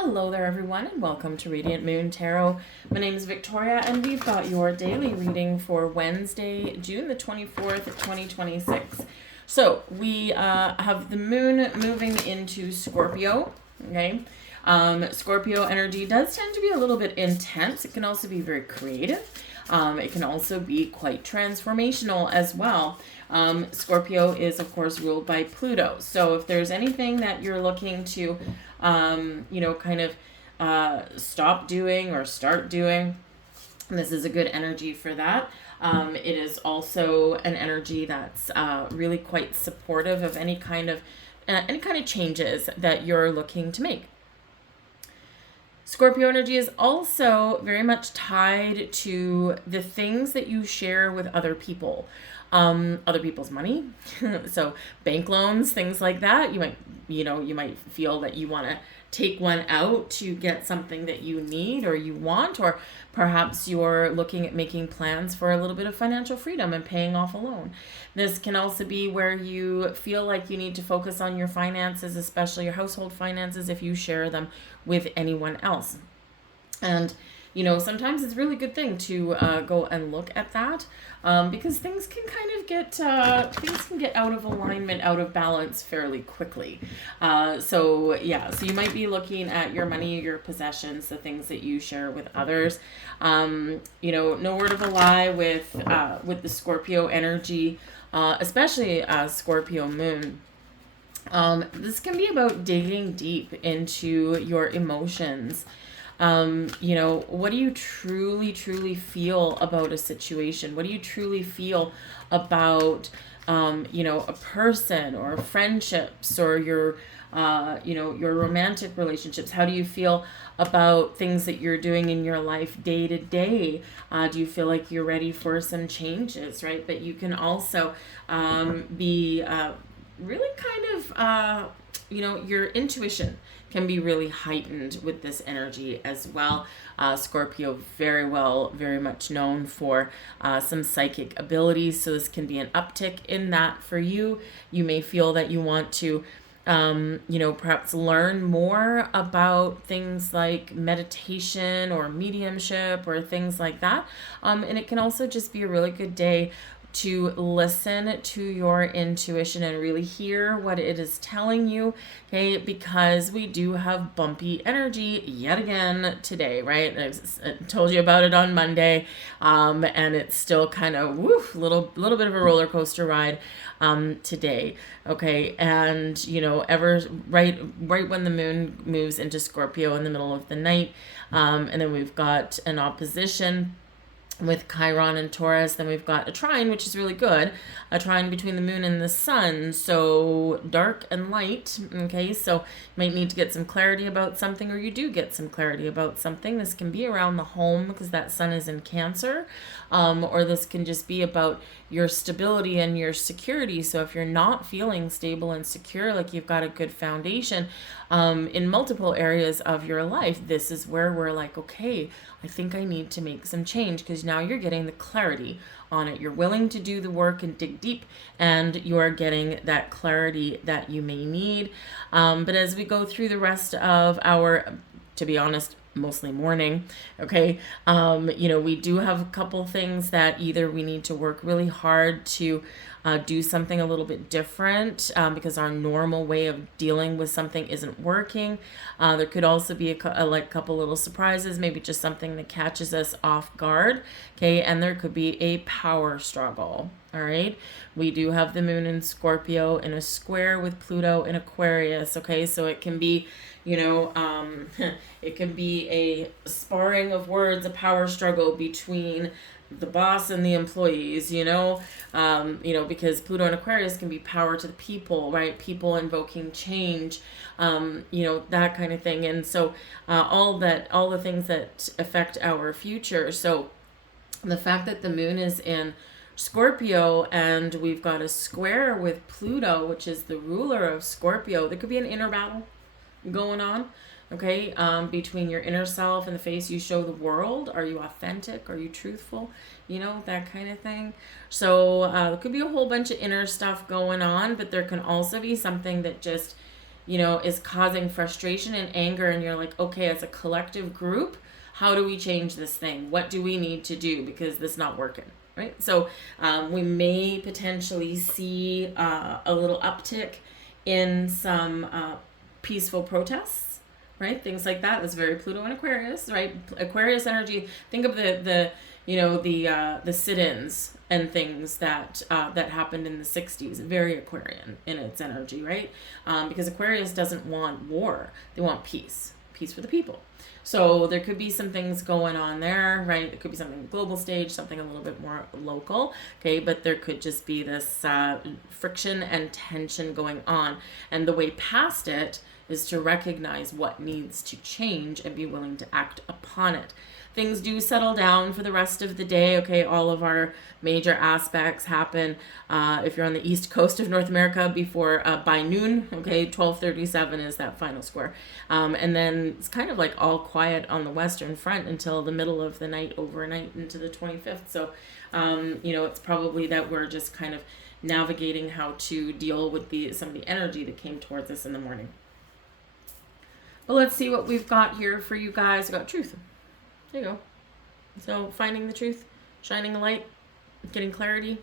Hello there, everyone, and welcome to Radiant Moon Tarot. My name is Victoria, and we've got your daily reading for Wednesday, June the 24th, 2026. So, we have the moon moving into Scorpio, okay? Scorpio energy does tend to be a little bit intense. It can also be very creative. It can also be quite transformational as well. Scorpio is, of course, ruled by Pluto. So if there's anything that you're looking to, stop doing or start doing, this is a good energy for that. It is also an energy that's really quite supportive of any kind of changes that you're looking to make. Scorpio energy is also very much tied to the things that you share with other people. Other people's money. So bank loans, things like that. You might feel that you want to take one out to get something that you need or you want, or perhaps you're looking at making plans for a little bit of financial freedom and paying off a loan. This can also be where you feel like you need to focus on your finances, especially your household finances, if you share them with anyone else. And sometimes it's a really good thing to go and look at that because things can kind of get out of alignment, out of balance fairly quickly. So you might be looking at your money, your possessions, the things that you share with others. No word of a lie with the Scorpio energy, especially Scorpio moon. This can be about digging deep into your emotions. What do you truly feel about a situation? What do you truly feel about, a person or friendships or your romantic relationships? How do you feel about things that you're doing in your life day to day? Do you feel like you're ready for some changes, right? But you can also be really kind of, your intuition can be really heightened with this energy as well. Scorpio very much known for some psychic abilities, so this can be an uptick in that for you. You may feel that you want to perhaps learn more about things like meditation or mediumship or things like that. And it can also just be a really good day to listen to your intuition and really hear what it is telling you, okay? Because we do have bumpy energy yet again today, right? I told you about it on Monday, and it's still kind of little bit of a roller coaster ride today, okay? And ever right when the moon moves into Scorpio in the middle of the night, and then we've got an opposition with Chiron and Taurus. Then we've got a trine, which is really good, a trine between the moon and the sun, so dark and light, okay? So you might need to get some clarity about something, or you do get some clarity about something. This can be around the home because that sun is in Cancer, or this can just be about your stability and your security. So if you're not feeling stable and secure, like you've got a good foundation in multiple areas of your life, this is where we're like, okay, I think I need to make some change, because now you're getting the clarity on it. You're willing to do the work and dig deep, and you're getting that clarity that you may need. But as we go through the rest of our, to be honest, mostly morning, okay, we do have a couple things that either we need to work really hard to do something a little bit different because our normal way of dealing with something isn't working. There could also be a couple little surprises, maybe just something that catches us off guard, okay, and there could be a power struggle. All right, we do have the moon in Scorpio in a square with Pluto in Aquarius, okay, so it can be it can be a sparring of words, a power struggle between the boss and the employees, because Pluto and Aquarius can be power to the people, right? People invoking change, that kind of thing. And so all the things that affect our future. So the fact that the moon is in Scorpio and we've got a square with Pluto, which is the ruler of Scorpio, there could be an inner battle going on, okay, between your inner self and the face you show the world. Are you authentic? Are you truthful? That kind of thing. So there could be a whole bunch of inner stuff going on, but there can also be something that just is causing frustration and anger, and you're like, okay, as a collective group, how do we change this thing? What do we need to do? Because this is not working, right? So we may potentially see a little uptick in some peaceful protests, right? Things like that. That's very Pluto and Aquarius, right? Aquarius energy. Think of the sit-ins and things that happened in the 60s. Very Aquarian in its energy, right? Because Aquarius doesn't want war. They want peace for the people. So there could be some things going on there, right? It could be something global stage, something a little bit more local, okay? But there could just be this friction and tension going on. And the way past it is to recognize what needs to change and be willing to act upon it. Things do settle down for the rest of the day, okay? All of our major aspects happen if you're on the east coast of North America before by noon, okay? 12:37 is that final square. And then it's kind of like all quiet on the western front until the middle of the night, overnight into the 25th. So, it's probably that we're just kind of navigating how to deal with some of the energy that came towards us in the morning. Well, let's see what we've got here for you guys. We've got truth. There you go. So finding the truth, shining a light, getting clarity,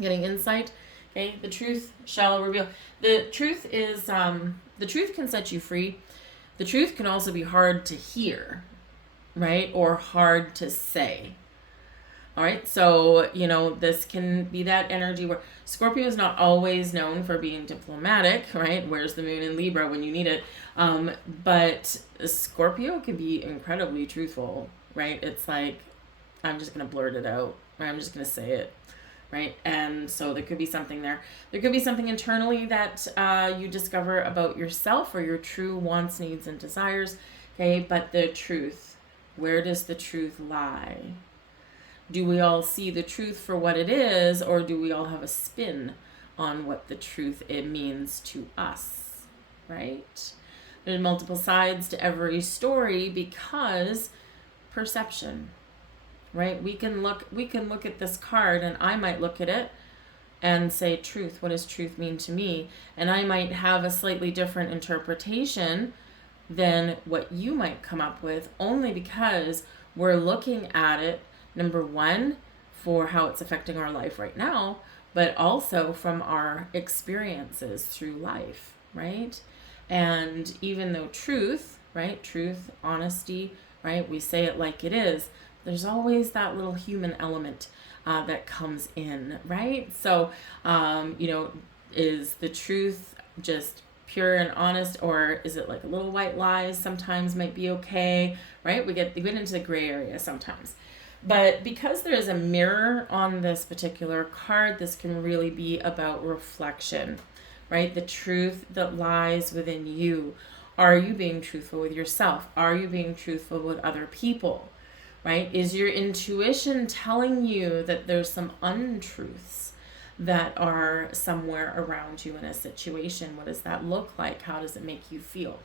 getting insight. Okay, the truth shall reveal. The truth is, the truth can set you free. The truth can also be hard to hear, right? Or hard to say. All right, so, this can be that energy where Scorpio is not always known for being diplomatic, right? Where's the moon in Libra when you need it? But Scorpio can be incredibly truthful, right? It's like, I'm just going to blurt it out, or I'm just going to say it, right? And so there could be something there. There could be something internally that you discover about yourself or your true wants, needs, and desires, okay? But the truth, where does the truth lie? Do we all see the truth for what it is, or do we all have a spin on what the truth it means to us, right? There's multiple sides to every story because perception, right? We can look at this card, and I might look at it and say, truth, what does truth mean to me? And I might have a slightly different interpretation than what you might come up with, only because we're looking at it, number one, for how it's affecting our life right now, but also from our experiences through life, right? And even though truth, right, truth, honesty, right, we say it like it is, there's always that little human element that comes in, right? So, is the truth just pure and honest, or is it like a little white lies sometimes might be okay, right? We get into the gray area sometimes. But because there is a mirror on this particular card, this can really be about reflection, right? The truth that lies within you. Are you being truthful with yourself? Are you being truthful with other people, right? Is your intuition telling you that there's some untruths that are somewhere around you in a situation? What does that look like? How does it make you feel?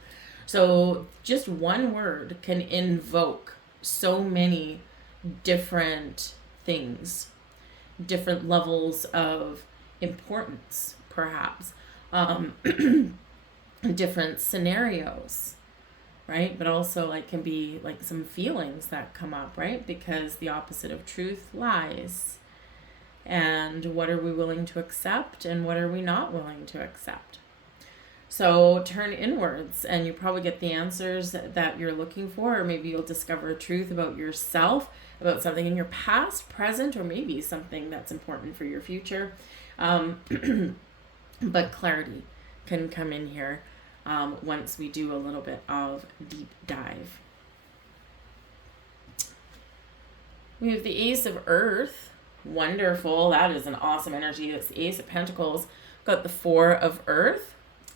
So just one word can invoke so many different things, different levels of importance, perhaps, different scenarios, right? But also like can be like some feelings that come up, right? Because the opposite of truth lies. And what are we willing to accept, and what are we not willing to accept? So turn inwards, and you probably get the answers that you're looking for, or maybe you'll discover a truth about yourself, about something in your past, present, or maybe something that's important for your future. But clarity can come in here once we do a little bit of deep dive. We have the Ace of Earth. Wonderful. That is an awesome energy. It's the Ace of Pentacles. Got the Four of Earth.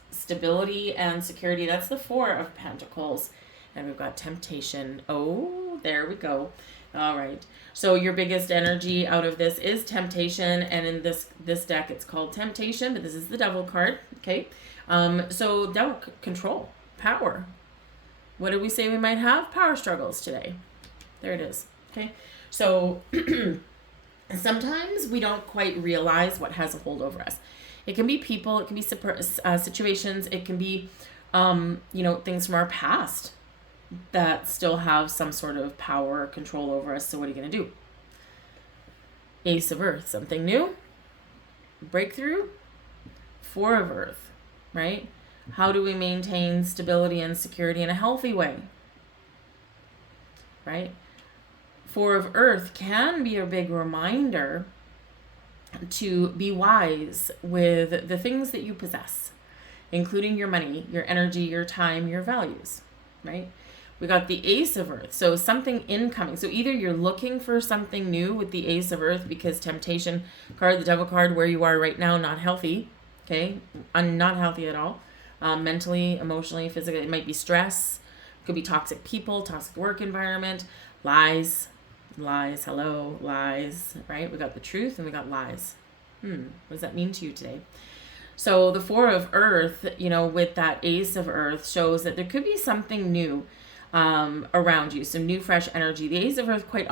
Stability and security. That's the Four of Pentacles. And we've got temptation. Oh, there we go. All right. So your biggest energy out of this is temptation. And in this deck, it's called temptation, but this is the Devil card. Okay. So Devil control, power. What did we say we might have? Power struggles today. There it is. Okay. So sometimes we don't quite realize what has a hold over us. It can be people, it can be situations, it can be, things from our past that still have some sort of power or control over us. So what are you going to do? Ace of Earth, something new, breakthrough. Four of Earth, right? How do we maintain stability and security in a healthy way? Right? Four of Earth can be a big reminder to be wise with the things that you possess, including your money, your energy, your time, your values, right? We got the Ace of Earth. So something incoming. So either you're looking for something new with the Ace of Earth because temptation card, the devil card, where you are right now, not healthy. Okay. Not healthy at all. Mentally, emotionally, physically. It might be stress. Could be toxic people, toxic work environment, lies, hello, lies, right? We got the truth and we got lies. What does that mean to you today? So the Four of Earth, with that Ace of Earth shows that there could be something new around you, some new fresh energy. The Ace of Earth quite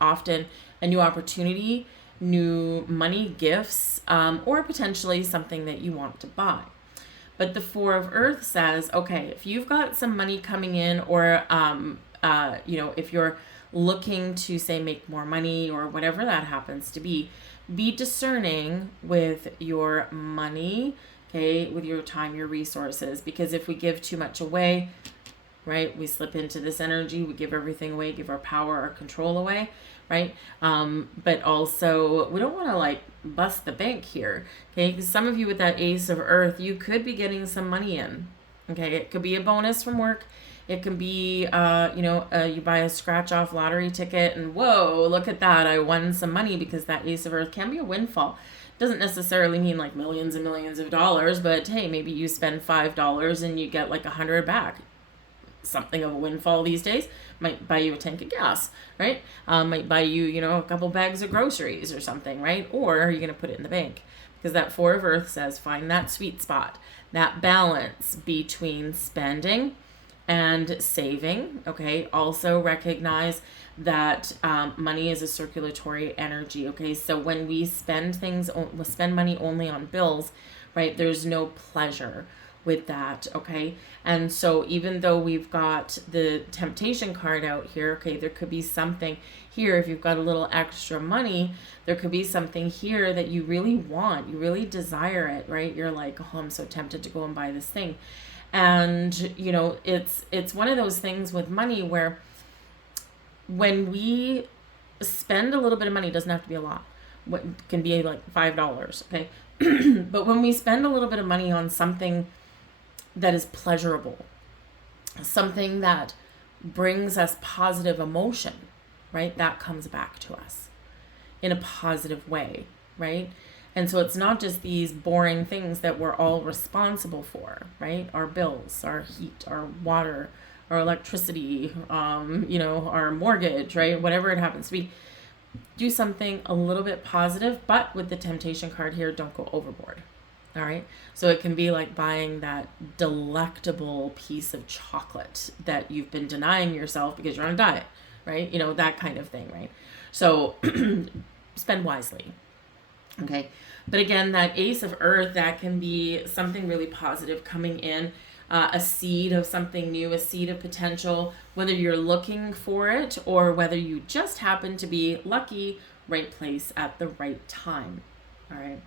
often a new opportunity, new money, gifts, or potentially something that you want to buy. But the Four of Earth says, okay, if you've got some money coming in, or if you're looking to say make more money or whatever that happens to be discerning with your money, okay, with your time, your resources, because if we give too much away, right, we slip into this energy, we give everything away, give our power, our control away, right? But also we don't want to bust the bank here, okay? Because some of you with that Ace of Earth, you could be getting some money in, okay? It could be a bonus from work. It can be, you buy a scratch off lottery ticket and whoa, look at that. I won some money, because that Ace of Earth can be a windfall. Doesn't necessarily mean millions and millions of dollars, but hey, maybe you spend $5 and you get 100 back. Something of a windfall these days. Might buy you a tank of gas, right? Might buy you, a couple bags of groceries or something, right? Or are you going to put it in the bank? Because that Four of Earth says find that sweet spot, that balance between spending and saving, okay? Also recognize that money is a circulatory energy, okay? So when we spend money only on bills, right, there's no pleasure with that, okay? And so even though we've got the temptation card out here, okay, there could be something here. If you've got a little extra money, there could be something here that you really want, you really desire it, right? You're like, oh, I'm so tempted to go and buy this thing. And it's one of those things with money where when we spend a little bit of money, it doesn't have to be a lot, what can be $5, okay? But when we spend a little bit of money on something that is pleasurable, something that brings us positive emotion, right? That comes back to us in a positive way, right? And so it's not just these boring things that we're all responsible for, right? Our bills, our heat, our water, our electricity, our mortgage, right? Whatever it happens to be. Do something a little bit positive, but with the temptation card here, don't go overboard. All right. So it can be like buying that delectable piece of chocolate that you've been denying yourself because you're on a diet, right? That kind of thing, right? So spend wisely. Okay. But again, that Ace of Earth, that can be something really positive coming in, a seed of something new, a seed of potential, whether you're looking for it or whether you just happen to be lucky, right place at the right time. All right.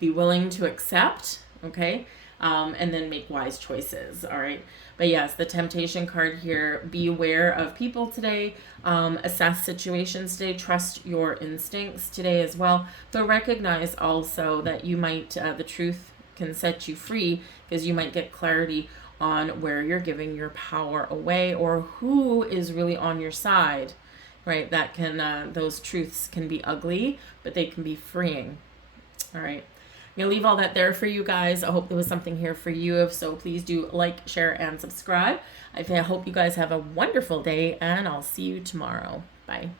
Be willing to accept, okay, and then make wise choices, all right? But yes, the temptation card here, be aware of people today, assess situations today, trust your instincts today as well, but recognize also that you might, the truth can set you free, because you might get clarity on where you're giving your power away or who is really on your side, right? That can, those truths can be ugly, but they can be freeing. All right. I'm going to leave all that there for you guys. I hope there was something here for you. If so, please do like, share, and subscribe. I hope you guys have a wonderful day, and I'll see you tomorrow. Bye.